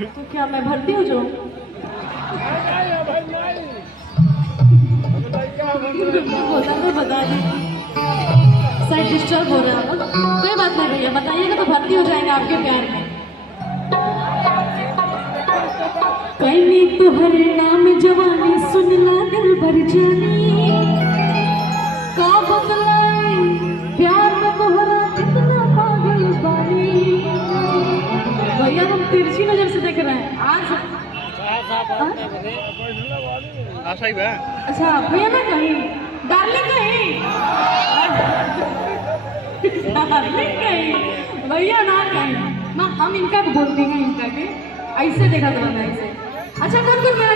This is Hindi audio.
तो क्या मैं भर्ती हो जाऊँ? बता दी सर, डिस्टर्ब हो रहा है। कोई बात नहीं भैया, बताइएगा तो भर्ती हो जाएंगे आपके प्यार में। कहीं तुहरे नाम जवानी सुन ला दिल भर जानी, का बतलाई प्यार में तोहरा कितना पागल बानी। भैया हम तिरछी नजर से देख रहे हैं आज। अच्छा भैया ना कहीं डार्लिंग कहीं डार्लिंग कहीं भैया ना कहीं ना, हम इनका बोलते हैं, इनका के ऐसे देखा था मैं ऐसे। अच्छा कौन कौन मेरा